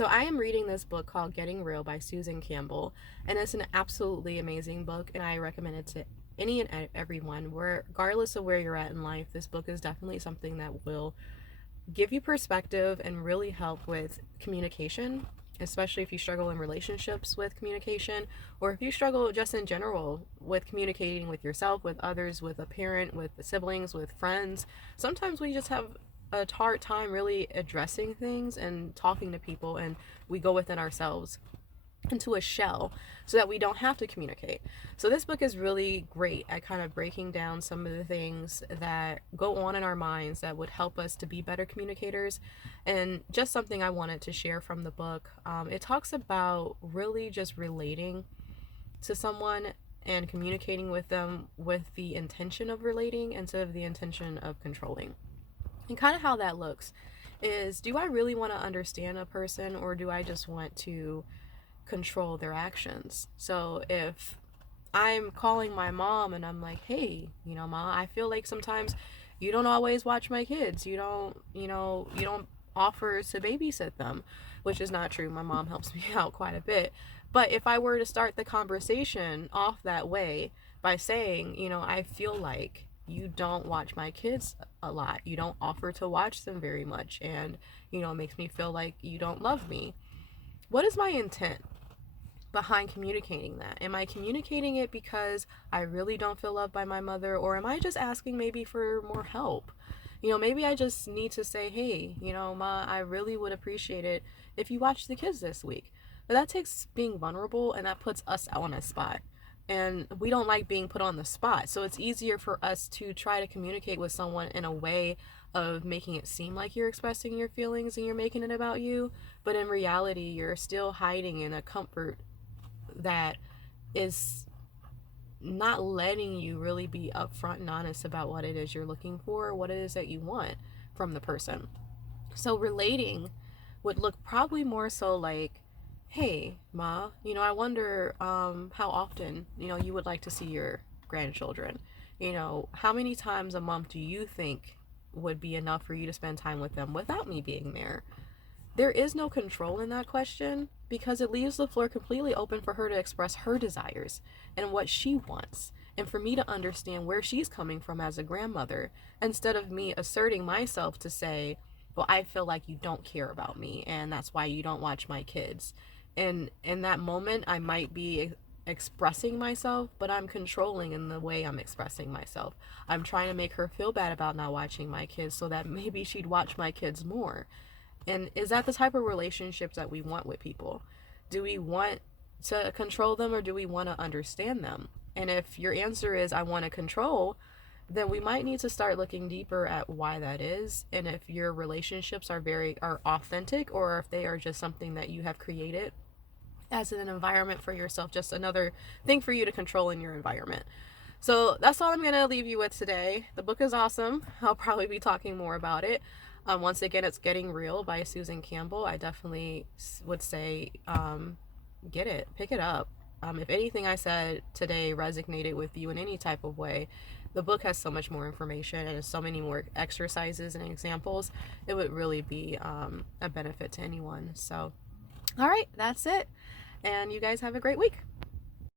So I am reading this book called Getting Real by Susan Campbell, and it's an absolutely amazing book, and I recommend it to any and everyone. Regardless of where you're at in life, this book is definitely something that will give you perspective and really help with communication, especially if you struggle in relationships with communication, or if you struggle just in general with communicating with yourself, with others, with a parent, with siblings, with friends. Sometimes we just have a hard time really addressing things and talking to people, and we go within ourselves into a shell so that we don't have to communicate. So this book is really great at kind of breaking down some of the things that go on in our minds that would help us to be better communicators. And just something I wanted to share from the book, it talks about really just relating to someone and communicating with them with the intention of relating instead of the intention of controlling. And kind of how that looks is, do I really want to understand a person, or do I just want to control their actions? So if I'm calling my mom and I'm like, hey, Ma, I feel like sometimes you don't always watch my kids. You don't offer to babysit them, which is not true. My mom helps me out quite a bit. But if I were to start the conversation off that way by saying, I feel like you don't watch my kids a lot. You don't offer to watch them very much. And, it makes me feel like you don't love me. What is my intent behind communicating that? Am I communicating it because I really don't feel loved by my mother, or am I just asking maybe for more help? Maybe I just need to say, hey, Ma, I really would appreciate it if you watch the kids this week. But that takes being vulnerable, and that puts us on a spot. And we don't like being put on the spot. So it's easier for us to try to communicate with someone in a way of making it seem like you're expressing your feelings and you're making it about you. But in reality, you're still hiding in a comfort that is not letting you really be upfront and honest about what it is you're looking for, what it is that you want from the person. So relating would look probably more so like, hey, Ma, I wonder how often, you would like to see your grandchildren. How many times a month do you think would be enough for you to spend time with them without me being there? There is no control in that question because it leaves the floor completely open for her to express her desires and what she wants, and for me to understand where she's coming from as a grandmother, instead of me asserting myself to say, well, I feel like you don't care about me and that's why you don't watch my kids. And in that moment, I might be expressing myself, but I'm controlling in the way I'm expressing myself. I'm trying to make her feel bad about not watching my kids so that maybe she'd watch my kids more. And is that the type of relationships that we want with people? Do we want to control them, or do we want to understand them? And if your answer is I want to control, then we might need to start looking deeper at why that is, and if your relationships are authentic, or if they are just something that you have created as an environment for yourself, just another thing for you to control in your environment. So that's all I'm going to leave you with today. The book is awesome. I'll probably be talking more about it. Once again, it's Getting Real by Susan Campbell. I definitely would say get it, pick it up. If anything I said today resonated with you in any type of way, the book has so much more information and so many more exercises and examples. It would really be a benefit to anyone. So, all right, that's it. And you guys have a great week.